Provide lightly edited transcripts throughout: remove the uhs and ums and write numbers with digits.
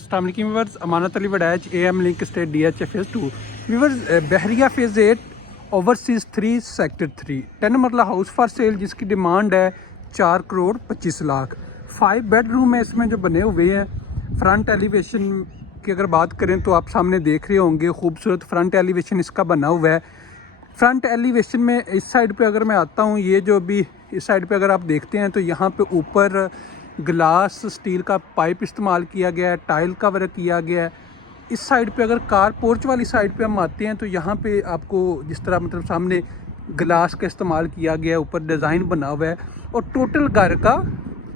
अस्सलाम वालेकुम viewers, Amanat Ali Wadaich AM link state DH phase 2 viewers, Bahria phase 8 overseas 3 sector 3 10 marla house for sale जिसकी demand है 4 crore 25 lakh. 5 bedroom है इसमें जो बने हुए हैं। फ्रंट एलिवेशन की अगर बात करें तो आप सामने देख रहे होंगे, खूबसूरत फ्रंट एलिवेशन इसका बना हुआ है। फ्रंट एलिवेशन में इस साइड पे अगर मैं आता हूँ, ये जो अभी इस साइड पे अगर आप देखते हैं तो यहाँ पे ऊपर ग्लास स्टील का पाइप इस्तेमाल किया गया है, टाइल का वर्क किया गया है। इस साइड पे अगर कार पोर्च वाली साइड पे हम आते हैं तो यहाँ पे आपको जिस तरह मतलब सामने ग्लास का इस्तेमाल किया गया है, ऊपर डिज़ाइन बना हुआ है और टोटल घर का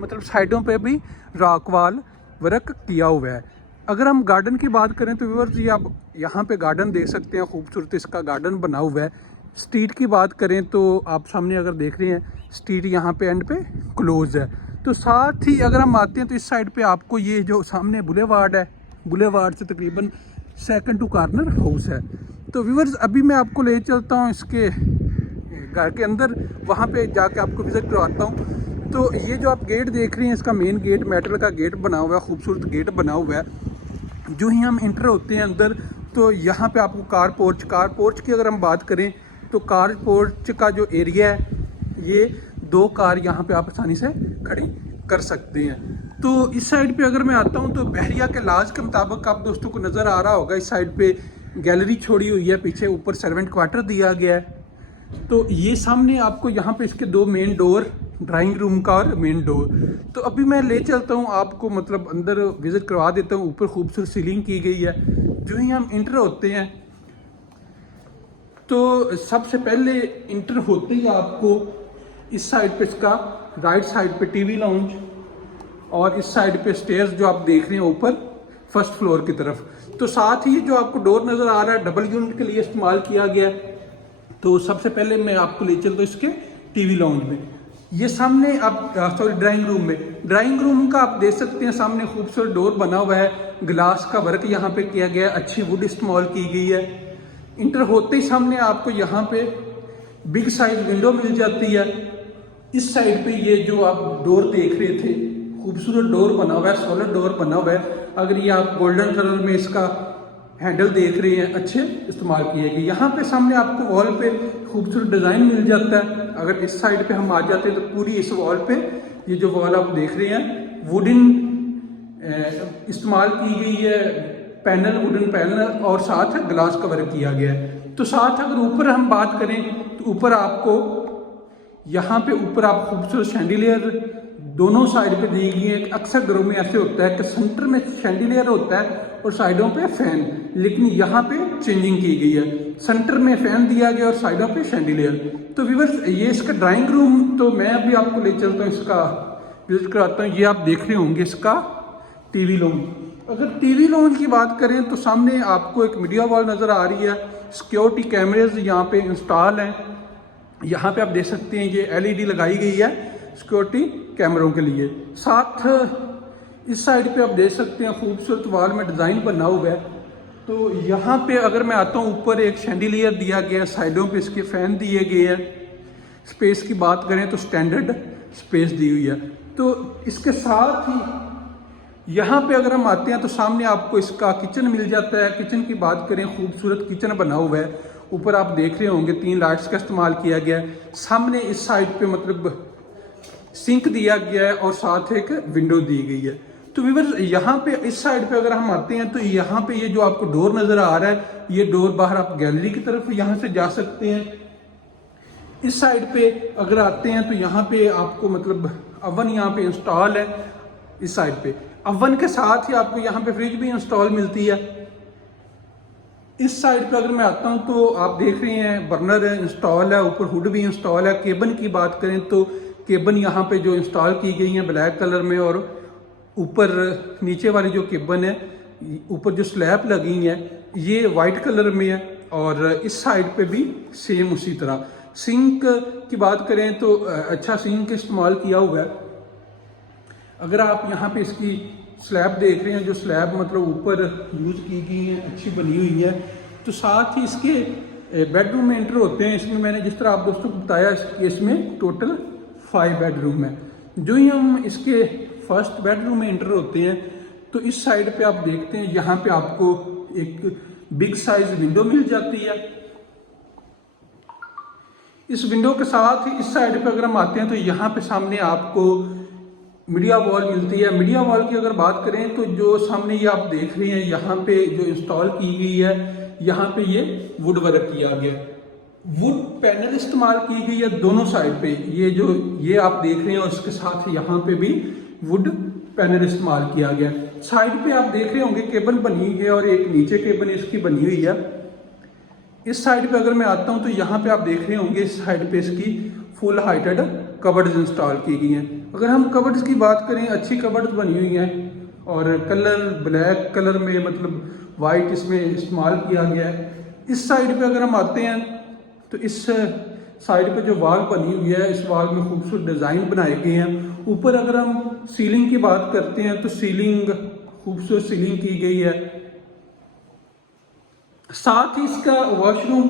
मतलब साइडों पे भी रॉक वॉल वर्क किया हुआ है। अगर हम गार्डन की बात करें तो व्यूअर्स ये आप यहाँ पे गार्डन देख सकते हैं, खूबसूरत इसका गार्डन बना हुआ है। स्ट्रीट की बात करें तो आप सामने अगर देख रहे हैं स्ट्रीट यहाँ पे एंड पे क्लोज है। तो साथ ही अगर हम आते हैं तो इस साइड पे आपको ये जो सामने बुलेवार्ड है, बुलेवार्ड से तकरीबन सेकंड टू कॉर्नर हाउस है। तो व्यूअर्स अभी मैं आपको ले चलता हूँ इसके घर के अंदर, वहाँ पे जाके आपको विज़िट करवाता हूँ। तो ये जो आप गेट देख रहे हैं इसका मेन गेट मेटल का गेट बना हुआ है, खूबसूरत गेट बना हुआ है। जो ही हम इंटर होते हैं अंदर तो यहाँ पे आपको कार पोर्च की अगर हम बात करें तो कार पोर्च का जो एरिया है ये 2 कार यहाँ पे आप आसानी से खड़ी कर सकते हैं। तो इस साइड पे अगर मैं आता हूँ तो बहरिया के लाज के मुताबिक आप दोस्तों को नज़र आ रहा होगा, इस साइड पे गैलरी छोड़ी हुई है, पीछे ऊपर सर्वेंट क्वार्टर दिया गया है। तो ये सामने आपको यहाँ पे इसके 2 मेन डोर, ड्राइंग रूम का और मेन डोर। तो अभी मैं ले चलता हूँ आपको, मतलब अंदर विज़िट करवा देता हूँ। ऊपर खूबसूरत सीलिंग की गई है। जो ही हम इंटर होते हैं तो सबसे पहले इंटर होते ही आपको इस साइड पे इसका राइट साइड पे टीवी लाउंज और इस साइड पे स्टेयर्स जो आप देख रहे हैं ऊपर फर्स्ट फ्लोर की तरफ। तो साथ ही जो आपको डोर नज़र आ रहा है डबल यूनिट के लिए इस्तेमाल किया गया है। तो सबसे पहले मैं आपको ले चलता हूँ इसके टीवी लाउंज में। ये सामने आप ड्राइंग रूम का आप देख सकते हैं, सामने खूबसूरत डोर बना हुआ है, ग्लास का वर्क यहाँ पे किया गया है, अच्छी वुड इस्तेमाल की गई है। इंटर होते ही सामने आपको यहाँ पे बिग साइज विंडो मिल जाती है। इस साइड पे ये जो आप डोर देख रहे थे, खूबसूरत डोर बना हुआ है, सॉलिड डोर बना हुआ है। अगर ये आप गोल्डन कलर में इसका हैंडल देख रहे हैं, अच्छे इस्तेमाल किए गए। यहाँ पे सामने आपको वॉल पे खूबसूरत डिज़ाइन मिल जाता है। अगर इस साइड पे हम आ जाते हैं तो पूरी इस वॉल पे ये जो वॉल आप देख रहे हैं वुडन इस्तेमाल की गई है, पैनल वुडन पैनल और साथ ग्लास का वर्क किया गया है। तो साथ अगर ऊपर हम बात करें तो ऊपर आपको यहाँ पे ऊपर आप खूबसूरत शैंडिलियर दोनों साइड पे दी गई है। अक्सर घरों में ऐसे होता है कि सेंटर में शैंडिलियर होता है और साइडों पे फैन, लेकिन यहाँ पे चेंजिंग की गई है, सेंटर में फैन दिया गया और साइडों पे शैंडिलियर। तो व्यूअर्स ये इसका ड्राइंग रूम, तो मैं अभी आपको ले चलता हूँ, इसका विजिट कराता हूँ। ये आप देख रहे होंगे इसका टीवी लॉन्च। अगर टीवी लॉन्च की बात करें तो सामने आपको एक मीडिया वॉल नज़र आ रही है, सिक्योरिटी कैमरेज यहाँ पे इंस्टॉल हैं। यहाँ पे आप देख सकते हैं ये LED लगाई गई है सिक्योरिटी कैमरों के लिए। साथ इस साइड पे आप देख सकते हैं खूबसूरत वॉल में डिज़ाइन बना हुआ है। तो यहाँ पे अगर मैं आता हूँ ऊपर एक शैंडिलियर दिया गया है, साइडों पे इसके फैन दिए गए हैं। स्पेस की बात करें तो स्टैंडर्ड स्पेस दी हुई है। तो इसके साथ ही यहाँ पे अगर हम आते हैं तो सामने आपको इसका किचन मिल जाता है। किचन की बात करें, खूबसूरत किचन बना हुआ है। ऊपर आप देख रहे होंगे 3 लाइट्स का इस्तेमाल किया गया है। सामने इस साइड पे मतलब सिंक दिया गया है और साथ एक विंडो दी गई है। तो व्यूअर्स यहाँ पे इस साइड पे अगर हम आते हैं तो यहाँ पे ये जो आपको डोर नज़र आ रहा है, ये डोर बाहर आप गैलरी की तरफ यहाँ से जा सकते हैं। इस साइड पे अगर आते हैं तो यहाँ पे आपको मतलब अवन यहाँ पे इंस्टॉल है। इस साइड पे अवन के साथ ही आपको यहाँ पे फ्रिज भी इंस्टॉल मिलती है। इस साइड पे अगर मैं आता हूँ तो आप देख रहे हैं बर्नर इंस्टॉल है, ऊपर हुड भी इंस्टॉल है। केबन की बात करें तो केबन यहाँ पे जो इंस्टॉल की गई है ब्लैक कलर में, और ऊपर नीचे वाली जो केबन है, ऊपर जो स्लैब लगी है ये वाइट कलर में है। और इस साइड पे भी सेम उसी तरह। सिंक की बात करें तो अच्छा सिंक इस्तेमाल किया हुआ है। अगर आप यहाँ पे इसकी स्लैब देख रहे हैं, जो स्लैब मतलब ऊपर यूज की गई है, अच्छी बनी हुई है। तो साथ ही इसके बेडरूम में एंटर होते हैं। इसमें मैंने जिस तरह आप दोस्तों को बताया इस केस में टोटल 5 बेडरूम है। जो ही हम इसके फर्स्ट बेडरूम में एंटर होते हैं तो इस साइड पे आप देखते हैं यहाँ पे आपको एक बिग साइज विंडो मिल जाती है। इस विंडो के साथ ही इस साइड पे अगर हम आते हैं तो यहाँ पे सामने आपको मीडिया वॉल मिलती है। मीडिया वॉल की अगर बात करें तो जो सामने ये आप देख रहे हैं यहाँ पे जो इंस्टॉल की गई है, यहाँ पे ये वुड वर्क किया गया, वुड पैनल इस्तेमाल की गई है दोनों साइड पे। ये आप देख रहे हैं और इसके साथ यहाँ पे भी वुड पैनल इस्तेमाल किया गया। साइड पे आप देख रहे होंगे केबल बनी हुई है और एक नीचे केबल इसकी बनी हुई है। इस साइड पे अगर मैं आता हूँ तो यहाँ पे आप देख रहे होंगे इस साइड पे इसकी फुल हाइटेड कबर्ड्स इंस्टॉल की गई हैं। अगर हम कबर्ड्स की बात करें, अच्छी कबर्ड्स बनी हुई हैं और कलर ब्लैक कलर में मतलब वाइट इसमें इस्तेमाल किया गया है। इस साइड पे अगर हम आते हैं तो इस साइड पे जो वॉल बनी हुई है, इस वॉल में खूबसूरत डिज़ाइन बनाए गए हैं। ऊपर अगर हम सीलिंग की बात करते हैं तो सीलिंग खूबसूरत सीलिंग की गई है। साथ ही इसका वॉशरूम,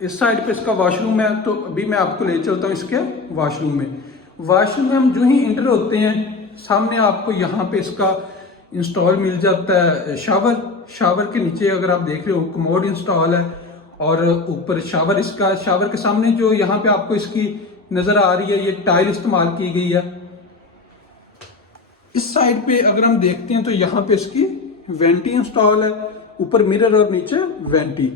इस साइड पे इसका वॉशरूम है, तो अभी मैं आपको ले चलता हूँ इसके वॉशरूम में। वॉशरूम में हम जो ही इंटर होते हैं सामने आपको यहाँ पे इसका इंस्टॉल मिल जाता है शावर। शावर के नीचे अगर आप देख रहे हो कमोड इंस्टॉल है और ऊपर शावर, इसका शावर के सामने जो यहाँ पे आपको इसकी नजर आ रही है ये टाइल इस्तेमाल की गई है। इस साइड पे अगर हम देखते हैं तो यहाँ पे इसकी वेंटी इंस्टॉल है, ऊपर मिरर और नीचे वेंटी।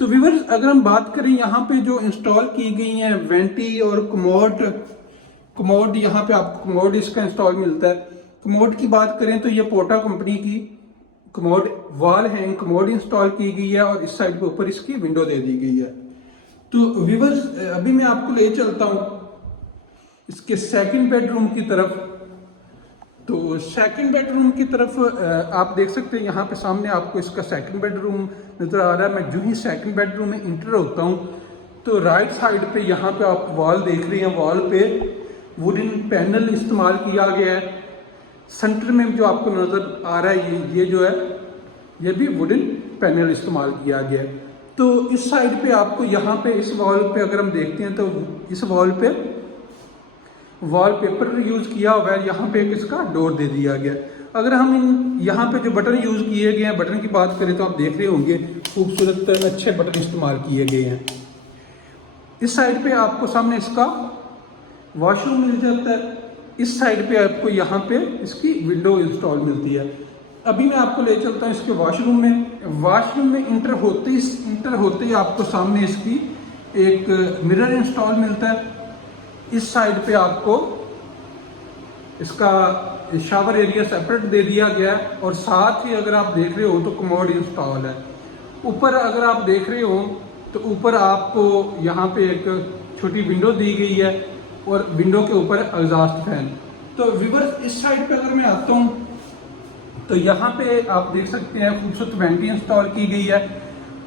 तो व्यूअर्स अगर हम बात करें यहाँ पे जो इंस्टॉल की गई हैं वेंटी और कमोड यहाँ पे आपको कमोड इसका इंस्टॉल मिलता है। कमोड की बात करें तो ये पोटा कंपनी की commode wall hang commode install की गई है और इस साइड पे ऊपर इसकी विंडो दे दी गई है। तो व्यूअर्स अभी मैं आपको ले चलता हूँ इसके सेकंड बेडरूम की तरफ। तो सेकंड बेडरूम की तरफ आप देख सकते हैं यहाँ पे सामने आपको इसका सेकंड बेडरूम नजर आ रहा है। मैं जो ही सेकंड बेडरूम में इंटर होता हूँ तो राइट साइड पे यहाँ पे आप वॉल देख रहे हैं, वॉल पे वुडन पैनल इस्तेमाल किया गया है। सेंटर में जो आपको नजर आ रहा है ये जो है ये भी वुडन पैनल इस्तेमाल किया गया है। तो इस साइड पे आपको यहाँ पे इस वॉल पे अगर हम देखते हैं तो इस वॉल पे वॉलपेपर यूज किया हुआ है, यहाँ पे एक इसका डोर दे दिया गया। अगर हम यहाँ पे जो बटन यूज किए गए हैं, बटन की बात करें तो आप देख रहे होंगे खूबसूरत अच्छे बटन इस्तेमाल किए गए हैं। इस साइड पे आपको सामने इसका वॉशरूम मिल जाता है। इस साइड पे आपको यहाँ पे इसकी विंडो इंस्टॉल मिलती है। अभी मैं आपको ले चलता हूँ इसके वॉशरूम में। वॉशरूम में इंटर होते ही आपको सामने इसकी एक मिरर इंस्टॉल मिलता है। इस साइड पे आपको इसका शावर एरिया सेपरेट दे दिया गया है और साथ ही अगर आप देख रहे हो तो कमोड इंस्टॉल है। ऊपर अगर आप देख रहे हो तो ऊपर आपको यहाँ पे एक छोटी विंडो दी गई है और विंडो के ऊपर एग्जॉस्ट फैन। तो व्यूअर्स इस साइड पे अगर मैं आता हूँ तो यहाँ पे आप देख सकते हैं खूबसूरत वेंटी इंस्टॉल की गई है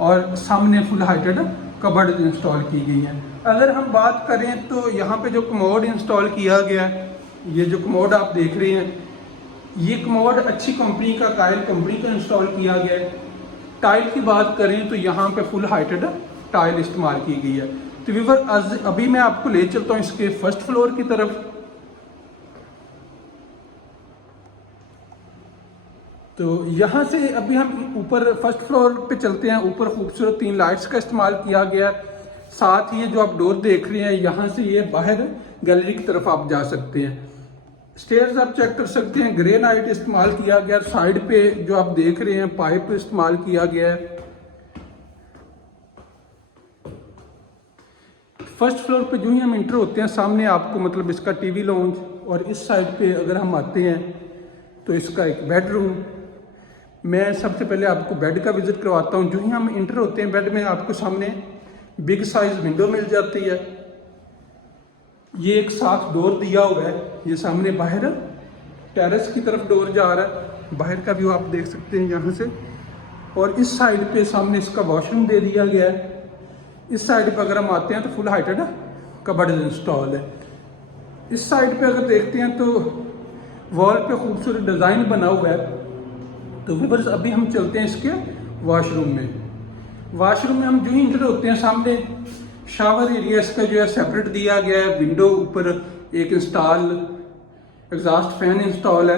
और सामने फुल हाइटेड कबर्ड इंस्टॉल की गई है। अगर हम बात करें तो यहाँ पे जो कमोड इंस्टॉल किया गया है, ये जो कमोड आप देख रहे हैं ये कमोड अच्छी कंपनी का कायल कंपनी का इंस्टॉल किया गया है। टाइल की बात करें तो यहाँ पे फुल हाइटेड टाइल इस्तेमाल की गई है। तो व्यूअर अभी मैं आपको ले चलता हूँ इसके फर्स्ट फ्लोर की तरफ। तो यहाँ से अभी हम ऊपर फर्स्ट फ्लोर पे चलते हैं। ऊपर खूबसूरत 3 लाइट्स का इस्तेमाल किया गया है। साथ ही जो आप डोर देख रहे हैं यहाँ से ये बाहर गैलरी की तरफ आप जा सकते हैं। स्टेयर्स आप चेक कर सकते हैं, ग्रेनाइट इस्तेमाल किया गया। साइड पे जो आप देख रहे हैं पाइप इस्तेमाल किया गया है। फर्स्ट फ्लोर पे जो ही हम इंटर होते हैं सामने आपको मतलब इसका टीवी लाउंज और इस साइड पे अगर हम आते हैं तो इसका एक बेडरूम। मैं सबसे पहले आपको बेड का विजिट करवाता हूँ। जो ही हम इंटर होते हैं बेड में आपको सामने बिग साइज विंडो मिल जाती है। ये एक साथ डोर दिया हुआ है, ये सामने बाहर टेरेस की तरफ डोर जा रहा है। बाहर का व्यू आप देख सकते हैं यहाँ से। और इस साइड पे सामने इसका वॉशरूम दे दिया गया है। इस साइड पे अगर हम आते हैं तो फुल हाइटेड कबर्ड इंस्टॉल है। इस साइड पे अगर देखते हैं तो वॉल पे खूबसूरत डिज़ाइन बना हुआ है। तो व्यूअर्स अभी हम चलते हैं इसके वॉशरूम में। वॉशरूम में हम जो ही इंटर होते हैं सामने शावर एरिया इसका जो है सेपरेट दिया गया है। विंडो ऊपर एक इंस्टॉल एग्जॉस्ट फैन इंस्टॉल है।